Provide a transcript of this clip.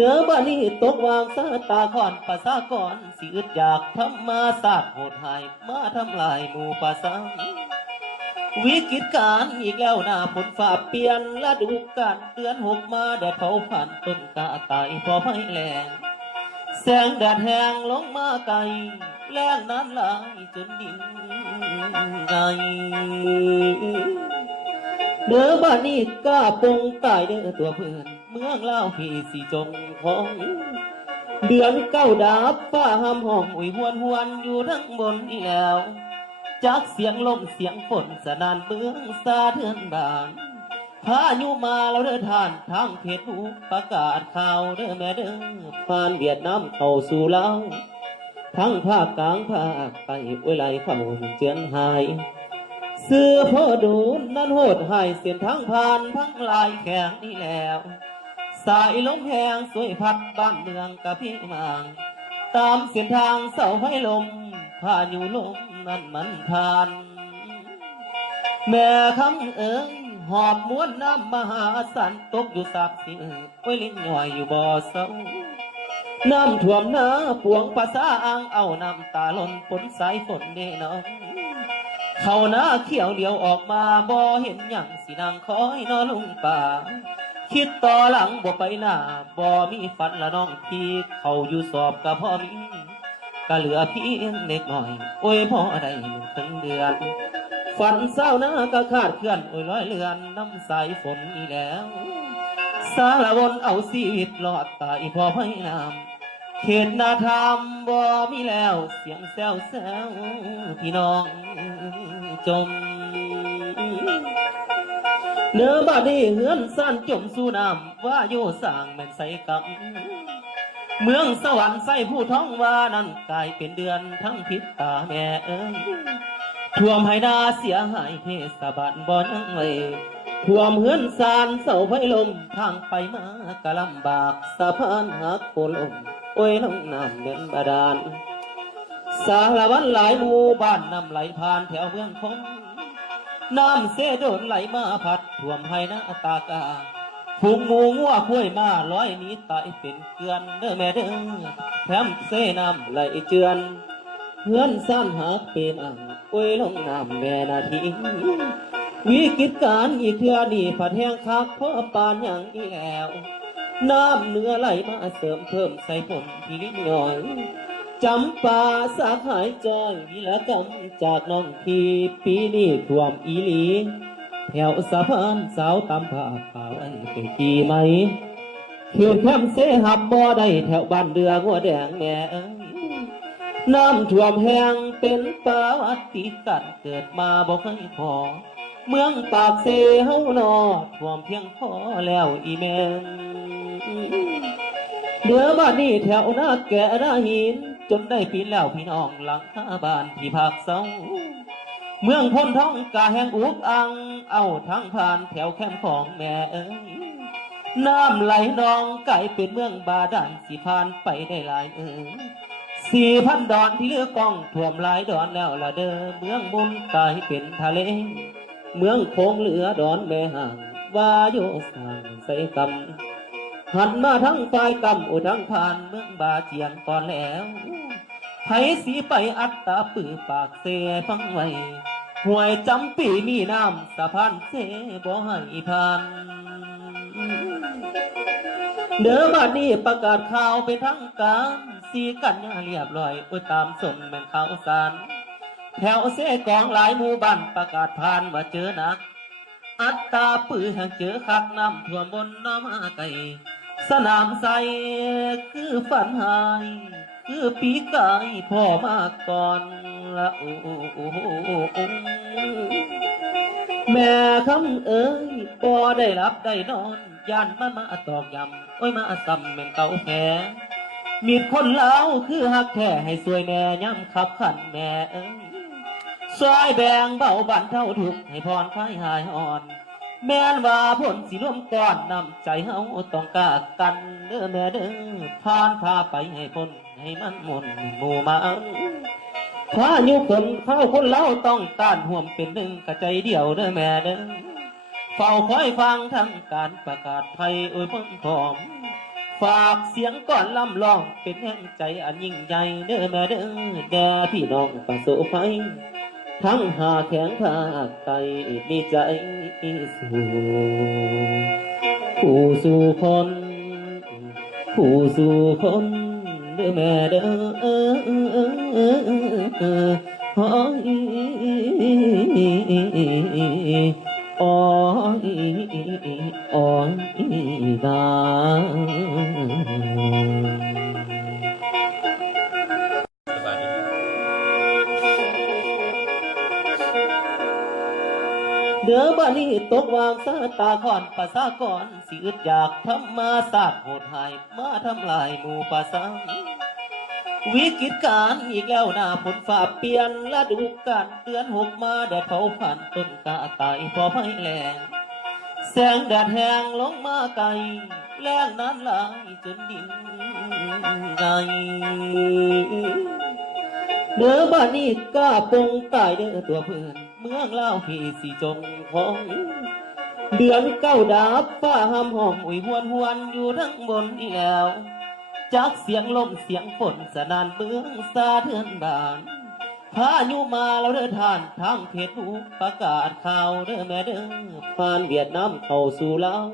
เดือบ้านนี้ตกวางสาตาคอนภาษากรสิอึดอยากทำมาศาสตร์โหดหายมาทำลายหมู่ภาษาวิกฤตการอีกแล้วหน้าฝนฝ่าเปลี่ยนฤดูกาลเตือนหกมาแดดเผาผ่านต้นกาตายพอไม่แรงแสงแดดแห้งลงมาไกลแรงน้ำลายจนดินไงเด้อบ้านนี้กล้าปงตายเด้อตัวเพื่อนเมืองเล่าพี่สิจมของเดือนเก้าดาบฟ้าห้ำห้องอุ่ยหวนหวนอยู่ทั้งบนนี่แล้วจากเสียงลมเสียงฝนสนานเมืองซาเทือนบานพายุมาแล้วเดินทานทางเพชรบุกประกาศข่าวเด้อแม่เด้อผ่านเวียดนามเข้าสู่ลาวทั้งภาคกลางภาคใต้อวยไหลเข้าเจือนหายเสื้อพ่อดูนั้นโหดหายเส้นทางผ่านทั้งลายแข็งนี่แล้วสายลมแหงสวยพัดบ้านเมืองกะพี่มางตามเส้นทางเสาไฟลมพายุลมนั่นมันผ่านแม่คำเอ๋ยหอบม้วนน้ำมหาสันตกอยู่สับสิไว้ลิ้นย่อยอยู่บ่อเศร้าน้ำท่วมหน้าปวงภาษาอ่างเอาน้ำตาล้นฝนสายฝนเด้น้องเขาหน้าเขียวเดียวออกมาบ่เห็นอย่างสินางคอยนอลุงป่าคิดต่อหลังบ่ไปหน้าบ่มีฝันละน้องพี่เขาอยู่สอบกับพ่อมีก็เหลือเพียงเล็กหน่อยโอ้ยพ่อได้ถึงเดือนฝันเศร้าหน้าก็ขาดเคลื่อนโอ้ยร้อยเลือนน้ำสายฝนนี่แล้วสารวนเอาชีวิตรอดตายพอไม่นำเขตนาธรรมบ่มีแล้วเสียงแซวแซวพี่น้องจมเนื้อบ้านนี้เหือนสั้นจมสู่น้ำว่าโยสร้างแม่นใสกับเมืองสวรรค์ใส่ผู้ท้องว่านั้นกลายเป็นเดือนทั้งพิษตาแม่เอ้ยท่วมให้นาเสียหายเทศบาลบ่ยังไงท่วมเหือนสานเสาไฟลมทางไปมากะลำบากสะพานหักโคนลมโอ้ยน้องน้ำเดินบาดาลสารวันหลายหมู่บ้านน้ำไหลผ่านแถวเมืองคงน้ำเสโดนไหลมาพัดท่วมให้นาตากาผูกหมูงัวคุ้ยมาร้อยนี้ตายเป็นเกลือนเด้อแม่เด้อแถมเสน้ำไหลเจือนเพื่อนสั้นหักเป็นอ่างโอ้ยลงน้ำแม่นาทีวิกฤตการอีกเทื่อนี่ผัดแห้งคักเพราะปานอย่างอีแล้วน้ำเนื้อไหลมาเสริมเพิ่มใส่ผลที่ลิ้นย่อยจำปาสาหายจอยวิรกรรมจากน้องพี่ปีนี้ท่วมอีหลีแถวสะพานสาวตำผ้าขาวอันเป็นกี่ไหมเขียวแคมเสหับบ่ได้แถวบ้านเดือหัวแดงแม่น้ำท่วมแห้งเป็นประวัติกันเกิดมาบ่เคยพอเมืองปากเสเฮานอท่วมเพียงพอแล้วอีแม่เดือบ้านนี้แถวหน้าแก่หน้าหินจนได้ปีนแล้วพี่น้องหลังคาบ้านที่ภาคเศร้าเมืองพ้นท้องกาแห่งอุกอังเอาทั้งผ่านแถวแคมป์ของแม่เอ้ยน้ำไหลนองไก่เป็นเมืองบาดาลสิผ่านไปได้หลาย4,000 ดอนที่เลือกกองท่วมหลายดอนแล้วละเด้อเมืองมุนกลายเป็นทะเลเมืองโค้งเหลือดอนแม่ห่างว่าโยสร้างใส่กำหันมาทั้งฝ่ายกำอุทั้งผ่านเมืองบาเจียนก่อนแล้วไผสีไปอัตตาปือปากเสฟังไว้ห่วยจำปีมีน้ำสะพานเสบ่ให้ผ่านเด้อบัดนี้ประกาศข่าวไปทั้งการ4 กันยาเรียบร้อยโอ้ยตามสนแม่นข่าวสารแถวเสกองหลายหมู่บ้านประกาศผ่านว่าเจอหนักอัตตาปือแห่งเจอคักน้ำท่วมบนน้ำไก่สนามใสคือฝันหายคือปีกายพ่อมาก่อนละโอ้แม่คำเอ๋ยบ่ได้รับได้นอนย่านมันมาตอกย้ำโอ้ยมาซ้ำแม่นเก่าแผลมีคนเล่าคือหักแท้ให้สวยแม่ย้ำขับขันแม่เอ๋ยซอยแบ่งเบาบันเท่าทุกให้พรคลายหายอ่อนแม่นว่าผลสิร่วมก้อนนำใจเฮาต้องกากันเด้อแม่เด้อพานพาไปให้พ้นให้มันหมดหมู่มาพายุคนเข้าคนเล่าต้องการห่วมเป็นหนึ่งกระใจเดียวเด้อแม่เด้อเฝ้าคอยฟังทั้งการประกาศภัยโอ้ยพ้นพร้อม ฝากเสียงก่อนลำลองเป็นแห่งใจอันยิ่งใหญ่เด้อแม่เด้อแด่พี่น้องประสบภัยทั้งหาแข็งภาคไตมีใจสู่ผู้สู่คนผู้สู่คนเด้อแม่เด้อโอ้ยโอ้ยโอ้ยดาเดือบ้านนี้ตกวางสาตาคอนประสากรสิอึดอยากทำมาศาสตร์โหดหายมาทำลายหมู่ป่าสังวิกฤตการณ์อีกแล้วหน้าฝนฝ่าเปลี่ยนฤดูกาลเดือนหกมาแดดเผาผ่านต้นกาตายพอไม่แรงแสงแดดแห้งลงมาไกลแรงน้ำลายจนดินไงเด้อบ้านนี้กล้าปงตายเด้อตัวเพื่อนเมืองเล่าพี่สิจงของเดือนเก้าดาบฟ้าห้ำห้องอุ่ยหวนหวนอยู่ทั้งบนอีแล้วจากเสียงลมเสียงฝนสนานเมืองซาเทือนบานพายุมาแล้วเด้อท่านทางเพจบุกประกาศข่าวเด้อแม่เด้อผ่านเวียดนามเข้าสู่ลาว